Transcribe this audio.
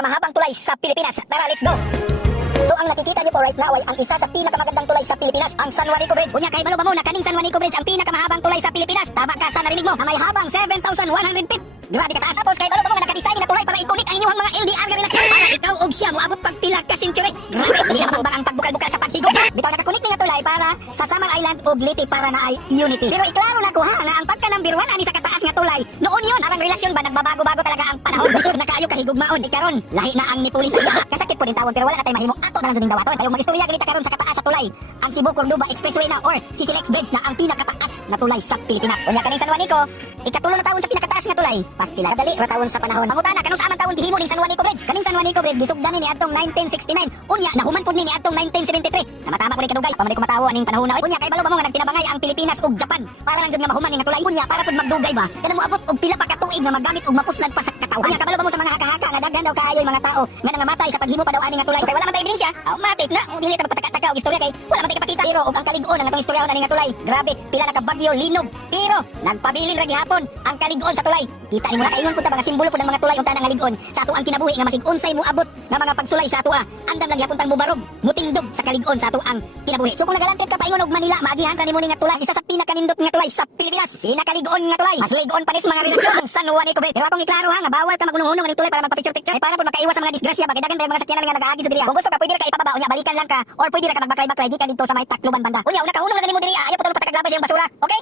pinakamahabang tulay sa Pilipinas. Tara, let's go! So ang nakikita niyo po right now ay ang isa sa pinakamagandang tulay sa Pilipinas, ang San Juanico Bridge. Kunya kay balo ba mo na kaning San Juanico Bridge ang pinakamahabang tulay sa Pilipinas? Tama ka sa narinig mo, na may habang 7,100 feet. Grabe ka taas. Tapos kay balo ba mo na nakadesign na tulay para i-connect ang inyong mga LDR na relasyon para ikaw og siya moabot pag pila ka century. Grabe, dili ang ang pagbukal-bukal sa paghigog. Bitaw naka-connect nga tulay para sa Samar Island ug Leyte para na ay unity. Pero iklaro na ko ha nga ang pagka number 1 ani sa kataas nga tulay. Noon yon arang relasyon ba nagbabago-bago talaga ang panahon. Bisod na kaayo kahigugmaon ikaron. Lahi na ang nipulis sa iya. Kasakit po din tawon pero wala na tay mahimo ato na lang sa dawaton. Kayong magistorya ganita karon sa kataas sa tulay. Ang Cebu Cordoba Expressway na or CCLX Bridge na ang pinakataas na tulay sa Pilipinas. Unya kaning San Juanico, ikatulo na taon sa pinakataas nga tulay. Pastila kadali ra taon sa panahon. Mangutana kanus amang taon gihimo ning San Juanico Bridge. Kaning San Juanico Bridge gisugdan ni adtong 1969. Unya nahuman pud ni adtong 1973. Tama-tama ko ni kadugay pamali ko matawo aning panahon na. Unya kay balo ba mo nga nagtinabangay ang Pilipinas ug Japan para lang jud nga mahuman ning tulay. Unya para pud magdugay ba. Kada moabot og pila pa ka tuig nga magamit og mapuslan pa sa katawhan. Unya kabalo ba mo sa mga haka-haka nga daghan daw kaayo mga tao nga nangamatay sa paghimo pa daw ani nga tulay. So, kay wala man tay ebidensya. Matik na dili ta magpataka-taka og istorya kay wala man tay kapakita pero og ang kalig-on ang atong istorya ani nga tulay. Grabe pila na ka bagyo linog pero nagpabilin ra gihapon ang kalig-on sa tulay. Kita nimo na kaingon pud ta mga simbolo pud ng mga tulay unta nga lig-on sa ato ang kinabuhi nga masig unsay moabot nga mga pagsulay sa ato andam lang gihapon tang mubarog mutingdog sa kalig-on sa ato ang kinabuhi. So kung nagalantip ka paingon og Manila maagihan ka nimo ni nga tulay isa sa pinakanindot nga tulay sa Pilipinas. Sina kalig-on nga tulay. Mas lig-on pa nis mga relasyon ng San Juanico Bridge. Pero akong iklaro ha nga bawal ka magunong-unong nga tulay para magpa-picture-picture ay para pud makaiwas sa mga disgrasya bagay dagan mga sakyanan nga nagaagi sa diriya. Kung gusto ka pwede ra ka ipababa unya balikan lang ka or pwede ra ka magbaklay-baklay di ka dito sa may Tacloban banda. Unya una ka hunong na ganimo diri ayaw patulog patakaglabay sa iyong basura. Okay?